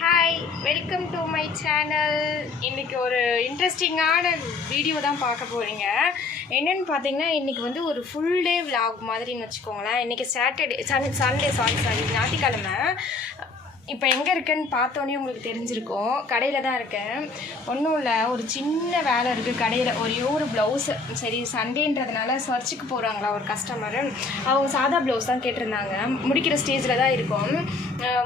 Hi welcome to my channel இன்றைக்கி ஒரு இன்ட்ரெஸ்டிங்கான வீடியோ தான் பார்க்க போகிறீங்க என்னென்னு பார்த்தீங்கன்னா இன்றைக்கி வந்து ஒரு ஃபுல் டே விலாக் மாதிரின்னு வச்சுக்கோங்களேன். இன்றைக்கி Saturday sun Sunday sorry sorry ஞாயிற்றுக்கிழமை. இப்போ எங்கே இருக்கேன்னு பார்த்தோன்னே உங்களுக்கு தெரிஞ்சிருக்கும். கடையில் தான் இருக்கேன். ஒன்றும் இல்லை ஒரு சின்ன வேலை இருக்குது கடையில். ஒரே ஒரு ப்ளவுஸு சரி சண்டேன்றதுனால சர்ச்சுக்கு போகிறாங்களா ஒரு கஸ்டமர் அவங்க சாதா ப்ளவுஸ் தான் கேட்டிருந்தாங்க. முடிக்கிற ஸ்டேஜில் தான் இருக்கோம்.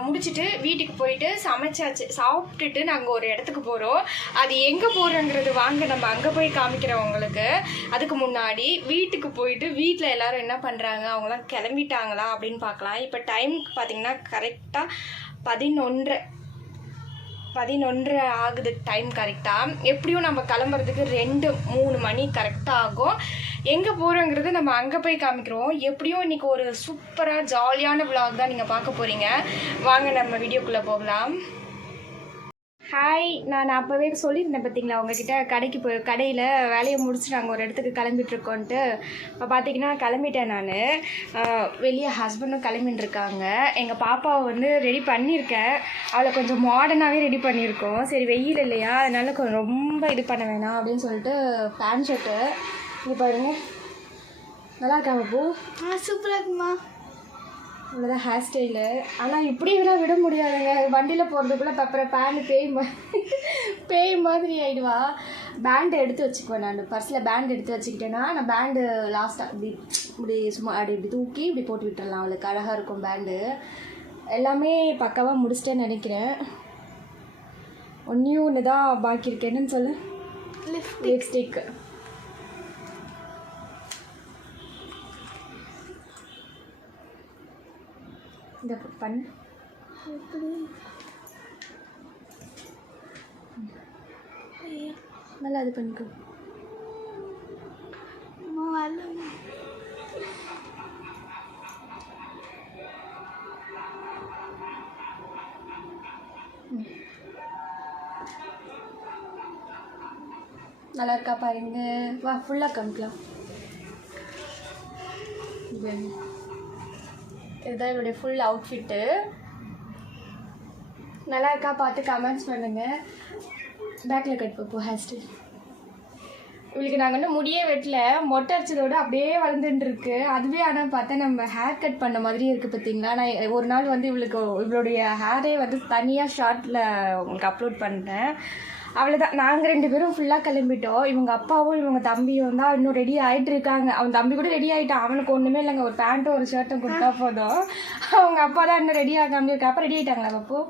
முடிச்சுட்டு வீட்டுக்கு போயிட்டு சமைச்சாச்சு. சாப்பிட்டுட்டு நாங்கள் ஒரு இடத்துக்கு போகிறோம் அது எங்கே போகிறோங்கிறது வாங்க நம்ம அங்கே போய் காமிக்கிறோம் உங்களுக்கு அதுக்கு முன்னாடி வீட்டுக்கு போயிட்டு வீட்டில் எல்லாரும் என்ன பண்ணுறாங்க அவங்களாம் கிளம்பிட்டாங்களா அப்படின்னு பார்க்கலாம். இப்போ டைமுக்கு பார்த்தீங்கன்னா கரெக்டாக பதினொன்று. பதினொன்று ஆகுது டைம் கரெக்டாக எப்படியும் நம்ம கிளம்புறதுக்கு ரெண்டு மூணு மணி கரெக்டாக ஆகும். எங்கே போகிறோங்கிறது நம்ம அங்கே போய் காமிக்கிறோம். எப்படியும் இன்றைக்கி ஒரு சூப்பராக ஜாலியான விளாக் தான் நீங்கள் பார்க்க போகிறீங்க வாங்க நம்ம வீடியோக்குள்ளே போகலாம். ஹாய் நான் அப்போவே சொல்லியிருந்தேன் பார்த்தீங்களா? உங்ககிட்ட கடைக்கு போய் கடையில் வேலையை முடிச்சு நாங்கள் ஒரு இடத்துக்கு கிளம்பிட்டுருக்கோன்ட்டு. இப்போ பார்த்தீங்கன்னா கிளம்பிட்டேன் நான். வெளியே ஹஸ்பண்டும் கிளம்பிட்டு இருக்காங்க எங்கள் பாப்பாவை வந்து ரெடி பண்ணியிருக்கேன். அவளை கொஞ்சம் மாடர்னாகவே ரெடி பண்ணியிருக்கோம். சரி வெயில் இல்லையா? அதனால கொஞ்சம் ரொம்ப இது பண்ண வேணாம் அப்படின்னு சொல்லிட்டு பேண்ட் ஷர்ட்டு இங்கே பாருங்க. நல்லா இருக்காங்க பூ ஆ சூப்பராக இருக்குமா? இவ்வளோதான் ஹேர் ஸ்டைலு ஆனால் இப்படியெல்லாம் விட முடியாதுங்க. வண்டியில் போகிறதுக்குள்ளே பப்பரை பேண்ட் பேய் மா பேய் மாதிரி ஆயிடுவா. பேண்டு எடுத்து வச்சுக்குவேன் நான். பர்ஸில் பேண்ட் எடுத்து வச்சுக்கிட்டேன்னா நான் பேண்டு லாஸ்ட்டாக இப்படி இப்படி சும்மா அப்படி இப்படி தூக்கி இப்படி போட்டு விட்டுறலாம். அவளுக்கு அழகாக இருக்கும் பேண்டு எல்லாமே பக்காவாக முடிச்சிட்டேன்னு நினைக்கிறேன். ஒன்றையும் ஒன்று தான் பாக்கி இருக்கு. என்னன்னு சொல்லு? லிப்ஸ்டிக் பண்ணு நல்லா இது பண்ணிக்கோ. நல்லா இருக்கா பாருங்க. வா ஃபுல்லாக காமிக்கலாம். இது. இதுதான் இவருடைய ஃபுல் அவுட்ஃபிட்டு நல்லா இருக்கா? பார்த்து கமெண்ட்ஸ் பண்ணுங்கள் பேக்கில் கட் பார்ப்போம் ஹேர் ஸ்டைல் இவளுக்கு நாங்கள் வந்து முடியே வெட்டல. மொட்டை அடிச்சதோட அப்படியே வளர்ந்துட்டு இருக்கு. அதுவே ஆனால் பார்த்தா நம்ம ஹேர் கட் பண்ண மாதிரி இருக்குது பார்த்தீங்களா? நான் ஒரு நாள் வந்து இவளுக்கு இவளுடைய ஹேரே வந்து தனியாக ஷார்ட்டில் உங்களுக்கு அப்லோட் பண்ணிட்டேன் அவ்வளோதான் நாங்கள் ரெண்டு பேரும் ஃபுல்லாக கிளம்பிட்டோம். இவங்க அப்பாவும் இவங்க தம்பியும் தான் இன்னும் ரெடி ஆகிட்டு இருக்காங்க. அவன் தம்பி கூட ரெடி ஆகிட்டான் அவனுக்கு ஒன்றுமே இல்லைங்க. ஒரு பேண்ட்டும் ஒரு ஷர்ட்டும் கொடுத்தா போதும். அவங்க அப்பா தான் இன்னும் ரெடி ஆகாமல் இருக்கா அப்போ ரெடி ஆகிட்டாங்களா அப்போ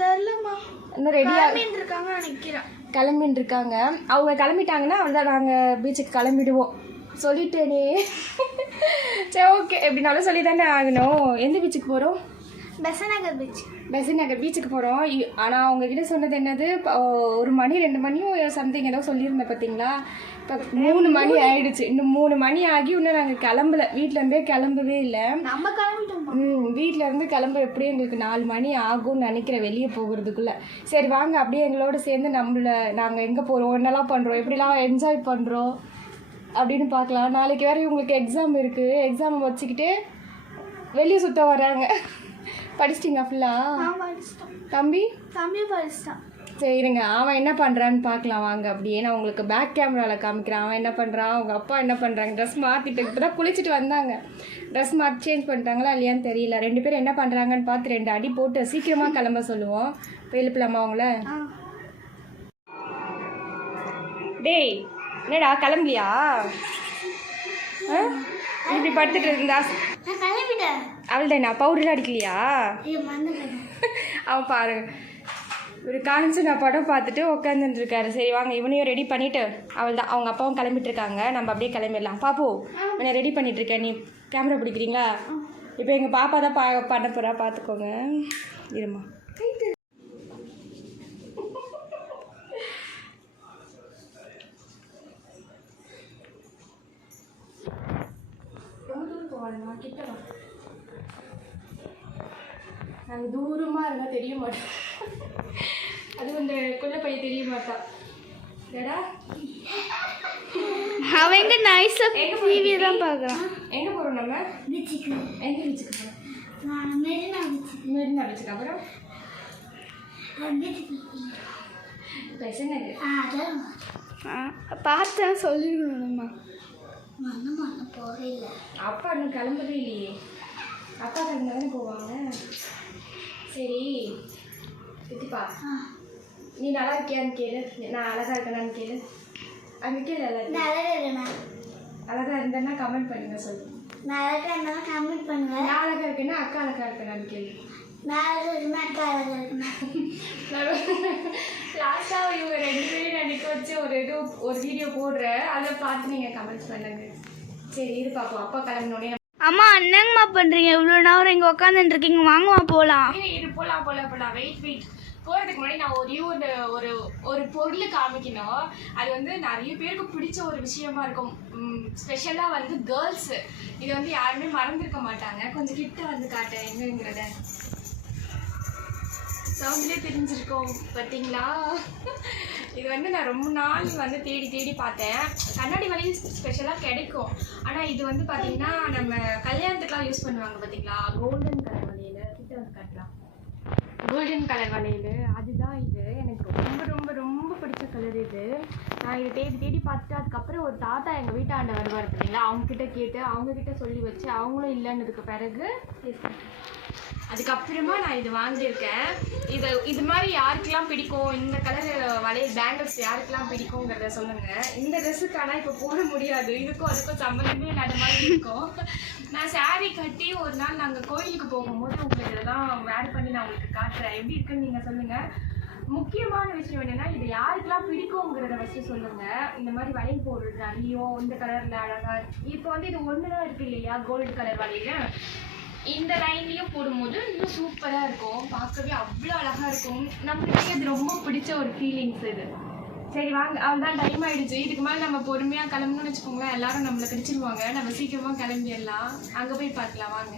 தெரிலம்மா இன்னும் ரெடி இருக்காங்க நினைக்கிறேன். கிளம்பின்னு இருக்காங்க அவங்க கிளம்பிட்டாங்கன்னா அவ்வளோதான் நாங்கள் பீச்சுக்கு கிளம்பிடுவோம். சொல்லிட்டேனே. சரி ஓகே எப்படினாலும் சொல்லி தானே ஆகணும். எந்த பீச்சுக்கு போகிறோம் பெசநகர் பீச் பெசன் நகர் பீச்சுக்கு போகிறோம் ஆனால் அவங்க கிட்ட சொன்னது என்னது? ஒரு மணி ரெண்டு மணியும் சம்திங் ஏதோ சொல்லியிருந்தேன் பார்த்தீங்களா இப்போ மூணு மணி ஆயிடுச்சு. இன்னும் மூணு மணி ஆகி இன்னும் நாங்கள் கிளம்பல. வீட்டிலேருந்தே கிளம்பவே இல்லை. நம்ம கிளம்பிட்டோம்மா ம் வீட்டில் இருந்து கிளம்ப எப்படியும் எங்களுக்கு நாலு மணி ஆகும்னு நினைக்கிறேன் வெளியே போகிறதுக்குள்ளே. சரி வாங்க. அப்படியே எங்களோட சேர்ந்து நம்மள நாங்கள் எங்கே போகிறோம் என்னெல்லாம் பண்ணுறோம் எப்படிலாம் என்ஜாய் பண்ணுறோம் அப்படின்னு பார்க்கலாம் நாளைக்கு வேறு இவங்களுக்கு எக்ஸாம் இருக்குது எக்ஸாம் வச்சுக்கிட்டு வெளியே சுற்ற வராங்க. படிச்சிட்டிங்க ஃபுல்லாக தம்பி? தம்பியும் படிச்சிட்டான். சரி இருங்க. அவன் என்ன பண்ணுறான்னு பார்க்கலாம். வாங்க அப்படியே நான் உங்களுக்கு பேக் கேமராவில் காமிக்கிறேன். அவன் என்ன பண்ணுறான் அவங்க அப்பா என்ன பண்ணுறாங்க ட்ரெஸ் மாற்றிட்டு இப்போ தான் குளிச்சுட்டு வந்தாங்க. ட்ரெஸ் மாற்றி சேஞ்ச் பண்ணிட்டாங்களா இல்லையான்னு தெரியல. ரெண்டு பேரும் என்ன பண்ணுறாங்கன்னு பார்த்து ரெண்டு அடி போட்டு சீக்கிரமாக கிளம்ப சொல்லுவோம். இப்போ எழுப்பலாமா அவங்கள? டேய் என்னடா கிளம்பலையா? ஆ? இப்படி படுத்துட்டு இருந்தா? நான் கிளம்பிட்டேன் அவள் தானே பவுடர்லாம் அடிக்கலையா அவன் பாரு. ஒரு காஞ்சனா படம் பார்த்துட்டு உட்காந்துட்டு இருக்காரு சரி வாங்க இவனையும் ரெடி பண்ணிட்டு அவள் தான் அவங்க அப்பாவும் கிளம்பிட்டு இருக்காங்க நம்ம அப்படியே கிளம்பிடலாம். பாப்பு உன்னை ரெடி பண்ணிட்டு இருக்கேன் நீ கேமரா பிடிக்கிறீங்களா? இப்போ எங்கள் பாப்பா தான் பா பண்ண போகிறா பார்த்துக்கோங்க இருமா. நாங்கள் தூரமாக இருந்தால் தெரிய மாட்டோம் அது இந்த குள்ள பையன் தெரிய மாட்டான் ஏடா அவன் எங்க நைஸா எங்க டிவி தான் பார்க்குறான் எங்கே போகிறோம் நம்ம? பீச்சுக்கு. எங்கே பீச்சுக்கு போகிறோம் நான் மெரினா பீச் மெரினா பீச்சுக்கு அப்புறம்? பார்த்தேன் சொல்லிடணும்மா போகவே இல்லை. அப்பா இன்னும் கிளம்பவே இல்லையே. அப்பா கிளம்பி தானே போவாங்க. சரி. சித்திப்பா நீ நல்லா இருக்கியான்னு கேளு. நான் அழகா இருக்கேனான்னு கேளு. அங்கே கேளு நல்லா இருக்கு. நல்லா இருக்கேண்ணா அழகா இருந்தேன்னா கமெண்ட் பண்ணுங்க சொல்லு. நல்லா இருக்கேன்னா கமெண்ட் பண்ணுங்க. நான் அழகா இருக்கேன்னா அக்கா அழகா இருக்கேனான்னு கேளு. நல்லா இருக்குன்னா அக்கா அழகா லாஸ்ட்டாக இவங்க ரெண்டு பேரும் நடிக்க வச்சு ஒரு இது ஒரு வீடியோ போடுறேன். அதை பார்த்து நீங்கள் கமெண்ட்ஸ் பண்ணுங்க. சரி இது பார்ப்போம் அப்பா கிளம்பினோடனே அம்மா என்னங்கம்மா பண்ணுறீங்க இவ்வளோ நேரம் இங்கே உட்காந்துட்டு இருக்கீங்க வாங்கம்மா போகலாம் இது போகலாம் போகலாம் போகலாம் வெயிட் வெயிட் போகிறதுக்கு முன்னாடி நான் ஒரே ஒரு ஒரு ஒரு பொருள் காமிக்கணும். அது வந்து நிறைய பேருக்கு பிடிச்ச ஒரு விஷயமா இருக்கும். ஸ்பெஷலாக வந்து கேர்ள்ஸு இதை வந்து யாருமே மறந்துருக்க மாட்டாங்க. கொஞ்சம் கிட்ட வந்து காட்டேன் என்னங்கிறத. சவுண்ட்லேயே பிரிஞ்சிருக்கோம் பார்த்தீங்களா இது வந்து நான் ரொம்ப நாள் வந்து தேடி தேடி பார்த்தேன். கண்ணாடி வலையும் ஸ்பெஷலாக கிடைக்கும். ஆனால் இது வந்து பார்த்தீங்கன்னா நம்ம கல்யாணத்துக்குலாம் யூஸ் பண்ணுவாங்க பார்த்தீங்களா கோல்டன் கலர் வலையில் கிட்ட வந்து காட்டலாம் கோல்டன் கலர் வளையல் அதுதான் இது. எனக்கு ரொம்ப ரொம்ப ரொம்ப பிடிச்ச கலர் இது. நான் இதை தேடி தேடி பார்த்துட்டு அதுக்கப்புறம் ஒரு தாத்தா எங்கள் வீட்டாண்ட வருவார் பார்த்தீங்களா அவங்கக்கிட்ட கேட்டு அவங்கக்கிட்ட சொல்லி வச்சு அவங்களும் இல்லைன்னதுக்கு பிறகு அதுக்கப்புறமா நான் இது வாங்கியிருக்கேன். இது இது மாதிரி யாருக்கெல்லாம் பிடிக்கும்? இந்த கலர் வளைய பேங்கிள்ஸ் யாருக்கெல்லாம் பிடிக்குங்கிறத சொல்லுங்க. இந்த ட்ரெஸ்ஸுக்கு ஆனால் இப்போ போட முடியாது. இதுக்கும் அதுக்கும் சம்மந்தமே நட மாதிரி இருக்கும். நான் saree கட்டி ஒரு நாள் நாங்கள் கோயிலுக்கு போகும்போது உங்களுக்கு இதெல்லாம் வேர் பண்ணி நான் உங்களுக்கு காட்டுறேன். எப்படி இருக்குன்னு நீங்கள் சொல்லுங்கள் முக்கியமான விஷயம் என்னென்னா இது யாருக்கெல்லாம் பிடிக்குங்கிறத வச்சு சொல்லுங்கள் இந்த மாதிரி வளையல் போடுறது நிறையோ இந்த கலரில் அழகாக இப்போ வந்து இது ஒன்று தான் இருக்கு இல்லையா? கோல்டு கலர் வளையல். இந்த லைன்லயும் போடும்போது இன்னும் சூப்பராக இருக்கும். பார்க்கவே அவ்வளோ அழகாக இருக்கும். நம்மளுக்கே அது ரொம்ப பிடிச்ச ஒரு ஃபீலிங்ஸ் இது. சரி வாங்க. அவ்வளோதான் டைம் ஆகிடுச்சு இதுக்கு மேலே நம்ம பொறுமையாக கிளம்பணும்னு வச்சுக்கோங்களேன். எல்லாரும் நம்மளை கிடச்சிருவாங்க நம்ம சீக்கிரமாக கிளம்பிடலாம். அங்கே போய் பார்க்கலாம். வாங்க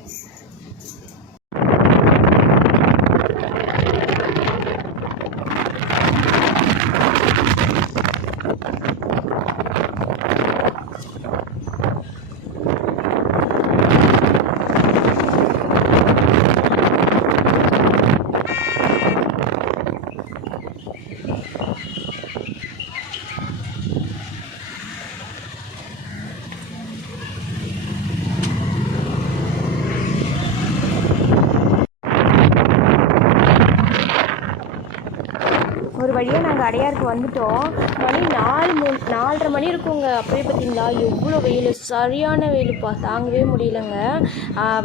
ஒரு வழியாக நாங்கள் அடையாருக்கு வந்துட்டோம். மணி நாலு மூ நாலரை மணி இருக்குங்க. அப்படியே பார்த்தீங்களா எவ்வளோ வெயில். சரியான வெயிலுப்பா. தாங்கவே முடியலங்க.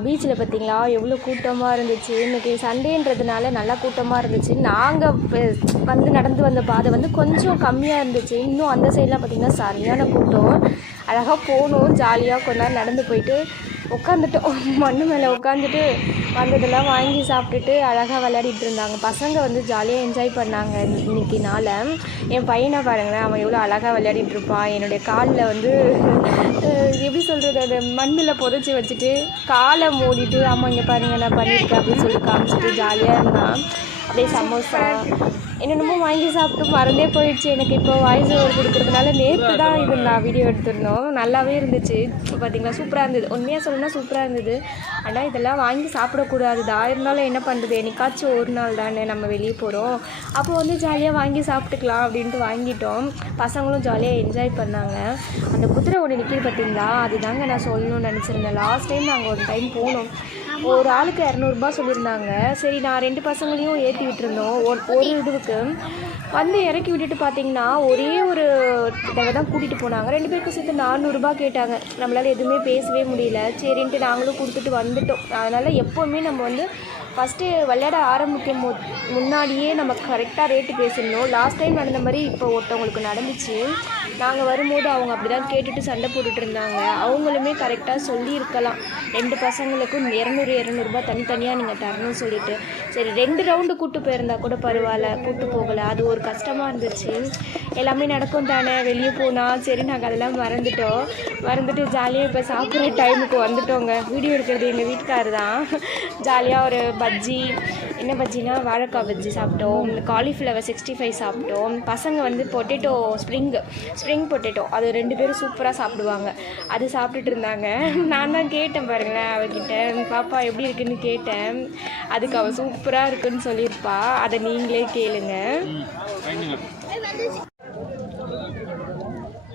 பீச்சில் பார்த்தீங்களா எவ்வளோ கூட்டமாக இருந்துச்சு. இன்னைக்கு சண்டேன்றதுனால நல்லா கூட்டமாக இருந்துச்சு. நாங்கள் வந்து நடந்து வந்த பாதை வந்து கொஞ்சம் கம்மியாக இருந்துச்சு. இன்னும் அந்த சைட்லாம் பார்த்தீங்கன்னா சரியான கூட்டம். அழகாக போகணும் ஜாலியாக கொஞ்ச நேரம் நடந்து போயிட்டு உட்காந்துட்டு மண்ணு மேலே உட்காந்துட்டு வந்ததெல்லாம் வாங்கி சாப்பிட்டுட்டு அழகாக விளையாடிட்டு இருந்தாங்க. பசங்க வந்து ஜாலியாக என்ஜாய் பண்ணாங்க இன்னைக்கு நாள். என் பையனை பாருங்களேன் அவன் எவ்வளோ அழகாக விளையாடிட்டு இருப்பான். என்னுடைய காலில் வந்து எப்படி சொல்கிறது அது மண்ணில் புதைச்சி வச்சுட்டு காலை மூடிட்டு அம்மா இங்கே பாருங்க நான் பண்ணியிருக்கேன் அப்படின்னு சொல்லி காமிச்சிட்டு ஜாலியாக இருந்தான். அப்படியே சமோசா என்னென்னமோ வாங்கி சாப்பிட்டு மறந்தே போயிடுச்சு. எனக்கு இப்போ வாய்ஸ் ஓவர் கொடுக்குறதுனால நேற்று தான் இது நான் வீடியோ எடுத்திருந்தோம். நல்லாவே இருந்துச்சு. பார்த்தீங்களா சூப்பராக இருந்தது. உண்மையாக சொல்லணும்னா சூப்பராக இருந்தது. ஆனால் இதெல்லாம் வாங்கி சாப்பிடக்கூடாது. தான் இருந்தாலும் என்ன பண்ணுறது என்னைக்காச்சும் ஒரு நாள் தானே நம்ம வெளியே போகிறோம் அப்போ வந்து ஜாலியாக வாங்கி சாப்பிட்டுக்கலாம் அப்படின்ட்டு வாங்கிட்டோம். பசங்களும் ஜாலியாக என்ஜாய் பண்ணாங்க. அந்த குதிரை ஒன்று நிற்கிது பார்த்தீங்களா அதுதாங்க நான் சொல்லணும்னு நினச்சிருந்தேன். லாஸ்ட் டைம் நாங்கள் ஒரு டைம் போனோம். ஒரு ஆளுக்கு இரநூறுபா சொல்லியிருந்தாங்க. சரி நான் ரெண்டு பசங்களையும் ஏற்றி விட்டுருந்தோம். ஒரு ஒரு இதுவுக்கு வந்து இறக்கி விட்டுட்டு பார்த்தீங்கன்னா ஒரே ஒரு தடவை தான் கூட்டிகிட்டு போனாங்க. ரெண்டு பேருக்கும் சேர்த்து நானூறுரூபா கேட்டாங்க. நம்மளால் எதுவுமே பேசவே முடியல. சரின்ட்டு நாங்களும் கொடுத்துட்டு வந்துட்டோம். அதனால் எப்போவுமே நம்ம வந்து ஃபஸ்ட்டு விளையாட ஆரம்பிக்கும் மு முன்னாடியே நம்ம கரெக்டாக ரேட்டு பேசிடணும் லாஸ்ட் டைம் நடந்த மாதிரி இப்போ ஒருத்தவங்களுக்கு நடந்துச்சு. நாங்கள் வரும்போது அவங்க அப்படி தான் கேட்டுட்டு சண்டை போட்டுட்டு இருந்தாங்க அவங்களுமே கரெக்டாக சொல்லியிருக்கலாம். ரெண்டு பசங்களுக்கும் இரநூறு இரநூறுபா தனித்தனியாக நீங்கள் தரணும்னு சொல்லிட்டு. சரி ரெண்டு ரவுண்டு கூட்டு போயிருந்தா கூட பரவாயில்ல கூட்டு போகலை. அது ஒரு கஷ்டமாக இருந்துச்சு. எல்லாமே நடக்கும் தானே வெளியே போனால் சரி நாங்கள் அதெல்லாம் மறந்துட்டோம். மறந்துட்டு ஜாலியாக இப்போ சாப்பிட்ற டைமுக்கு வந்துட்டோங்க. வீடியோ எடுக்கிறது எங்கள் வீட்டுக்காரர் தான். ஜாலியாக ஒரு பஜ்ஜி என்ன பஜ்ஜினா வாழைக்காய் பஜ்ஜி சாப்பிட்டோம் காலிஃப்ளவர் சிக்ஸ்டி ஃபைவ் சாப்பிட்டோம். பசங்க வந்து பொட்டேட்டோ ஸ்ப்ரிங் ஸ்ப்ரிங் பொட்டேட்டோ அது ரெண்டு பேரும் சூப்பராக சாப்பிடுவாங்க. அது சாப்பிட்டுட்டு இருந்தாங்க. நான் தான் கேட்டேன் பாருங்களேன் அவகிட்ட பாப்பா எப்படி இருக்குன்னு கேட்டேன். அதுக்கு அவள் சூப்பராக இருக்குன்னு சொல்லியிருப்பா. அதை நீங்களே கேளுங்க.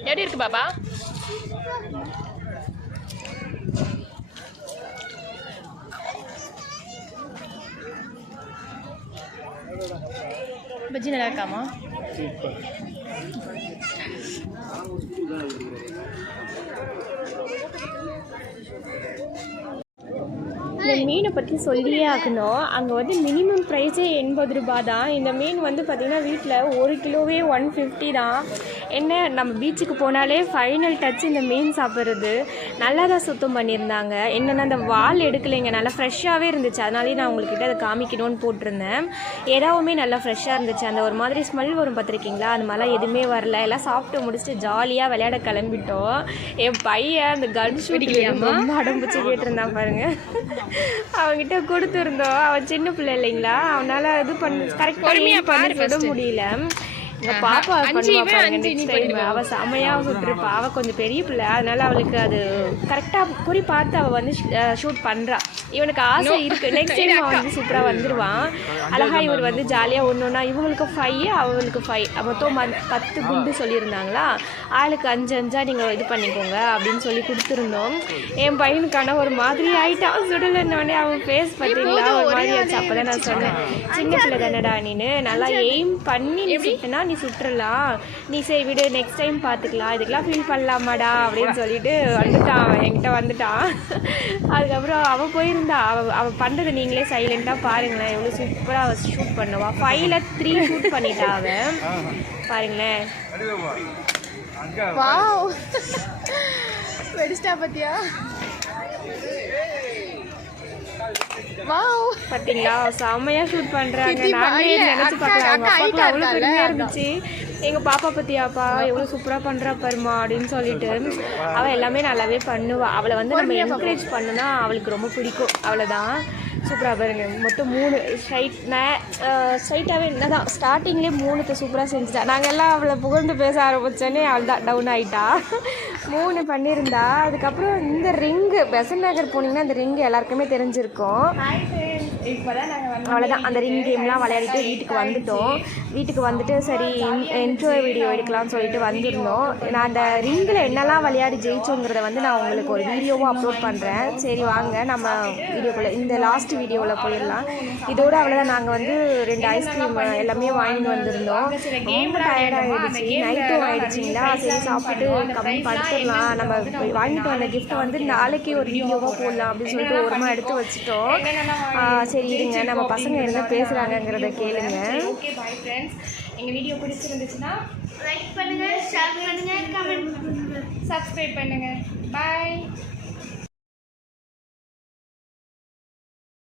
எப்படி இருக்கு பாப்பா? பஜ்ஜி நல்லா இருக்காமா இந்த மீனை பற்றி சொல்லியே ஆகணும். அங்கே வந்து மினிமம் ப்ரைஸே எண்பது ரூபாய் தான். இந்த மீன் வந்து பார்த்திங்கன்னா வீட்டில் ஒரு கிலோவே ஒன் ஃபிஃப்டி தான். என்ன நம்ம பீச்சுக்கு போனாலே ஃபைனல் டச் இந்த மீன் சாப்பிட்றது. நல்லா தான் சுத்தம் பண்ணியிருந்தாங்க. என்னென்னா அந்த வால் எடுக்கலைங்க. நல்லா ஃப்ரெஷ்ஷாகவே இருந்துச்சு. அதனாலே நான் உங்கள்கிட்ட அதை காமிக்கணும்னு போட்டிருந்தேன். ஏதாவுமே நல்லா ஃப்ரெஷ்ஷாக இருந்துச்சு. அந்த ஒரு மாதிரி ஸ்மெல் வரும் பார்த்துருக்கீங்களா? அந்த மாதிரிலாம் எதுவுமே வரல. எல்லாம் சாப்பிட்டு முடிச்சுட்டு ஜாலியாக விளையாட கிளம்பிட்டோம். என் பையன் அந்த கன் ஷூட் ரொம்ப அடம்பிச்சு கேட்டிருந்தான் பாருங்க. அவன்கிட்ட கொடுத்துருந்தோம். அவன் சின்ன பிள்ளை இல்லைங்களா? அவனால இது பண்ண கரெக்டாக பண்ணி விட முடியல. பாப்பா அவ செமையா சுட்டுருப்பா அவ கொஞ்சம் பெரிய பிள்ளை. அதனால அவளுக்கு அது கரெக்டா குறி பார்த்து அவ வந்து ஷூட் பண்றா. இவனுக்கு ஆசை இருக்கு. நெக்ஸ்ட் டைம் அவன் வந்து சூப்பரா வந்துருவான் அழகா இவர் வந்து ஜாலியா ஒன்னொன்னா இவங்களுக்கு ஃபைவ் அவளுக்கு ஃபைவ் மொத்தம் ம- பத்து குண்டு சொல்லியிருந்தாங்களா? ஆளுக்கு அஞ்சு அஞ்சா நீங்க இது பண்ணிக்கோங்க அப்படின்னு சொல்லி கொடுத்துருந்தோம். என் பையனுக்கான ஒரு மாதிரி ஆயிட்டான் சுடலன்னொடனே அவன் ஃபேஸ் பார்த்தீங்களா? ஒரு மாதிரி ஆச்சு அப்பதான் நான் சொன்னேன். சின்ன பிள்ளை தானடா நீனு? நல்லா எய்ம் பண்ணி நீ சுட்டுனா நீ சுட்டுறலாம் நீ சரி விடு நெக்ஸ்ட் டைம் பார்த்துக்கலாம் இதுக்கெல்லாம் ஃபீல் பண்ணலாமாடா அப்படின்னு சொல்லிட்டு வந்துட்டான் அவன். என்கிட்ட வந்துட்டான். அதுக்கப்புறம் அவள் போயிருந்தா. அவள் அவள் பண்ணுறது நீங்களே சைலண்ட்டாக பாருங்களேன். எவ்வளோ சூப்பராக அவள் ஷூட் பண்ணுவா. ஃபைவ்ல த்ரீ ஷூட் பண்ணிட்டா அவன். பாருங்களேன். வாவ் வெடிச்சிட்டா பத்தியா? வாவ் பாத்தீங்களா? செம்மையா ஷூட் பண்றாங்க. நானே நினைச்சு பார்க்கல. அவங்க அப்பாவுக்கு அவ்வளவு பெருமையா இருந்துச்சு. எங்க பாப்பா பத்தியாப்பா எவ்வளவு சூப்பரா பண்றா பாருமா அப்படின்னு சொல்லிட்டு அவ எல்லாமே நல்லாவே பண்ணுவா. அவளை வந்து நம்ம என்கரேஜ் பண்ணுனா அவளுக்கு ரொம்ப பிடிக்கும். அவ்வளவுதான். சூப்பராக பாருங்க. மொத்தம் மூணு ஸ்ட்ரைட் ஸ்ட்ரைட்டாகவே என்னதான் ஸ்டார்டிங்லேயே மூணுக்கு சூப்பராக செஞ்சுட்டா. நாங்கள் எல்லாம் அவளை புகழ்ந்து பேச ஆரம்பித்தோன்னே அவள் தான் டவுன் ஆகிட்டா மூணு பண்ணியிருந்தா. அதுக்கப்புறம் இந்த ரிங்கு பெசன் நகர் போனீங்கன்னா அந்த ரிங்கு எல்லாருக்குமே தெரிஞ்சிருக்கும். அவ்வளோதான் அந்த ரிங் கேம்லாம் விளையாடிட்டு வீட்டுக்கு வந்துட்டோம். வீட்டுக்கு வந்துட்டு சரி இன்ட்ரோ வீடியோ எடுக்கலாம்னு சொல்லிட்டு வந்திருந்தோம். நான் அந்த ரிங்கில் என்னெல்லாம் விளையாடி ஜெயிச்சோங்கிறத வந்து நான் உங்களுக்கு ஒரு வீடியோவும் அப்லோட் பண்ணுறேன் சரி வாங்க. நம்ம வீடியோக்குள்ளே இந்த லாஸ்ட் வீடியோவில் போயிடலாம். இதோட அவ்வளோதான் நாங்கள் வந்து ரெண்டு ஐஸ்கிரீம் எல்லாமே வாங்கிட்டு வந்திருந்தோம். ரொம்ப டயர்டாகிடுச்சு நைட்டும் ஆயிடுச்சுங்களா? சரி சாப்பிட்டுட்டு கம்மி படுத்துடலாம். நம்ம வாங்கிட்டு வந்த கிஃப்ட்டை வந்து நாளைக்கு ஒரு வீடியோவாக போடலாம். அப்படின்னு சொல்லிட்டு ஓரமாக எடுத்து வச்சுட்டோம். ஆ, சரி இருங்க நம்ம பசங்க என்ன பேசுகிறாங்கங்கிறத கேளுங்க. ஓகே பாய் ஃப்ரெண்ட்ஸ் எங்கள் வீடியோ பிடிச்சிருந்துச்சுன்னா லைக் பண்ணுங்க ஷேர் பண்ணுங்க கமெண்ட் பண்ணுங்க. சப்ஸ்கிரைப் பண்ணுங்கள் பாய்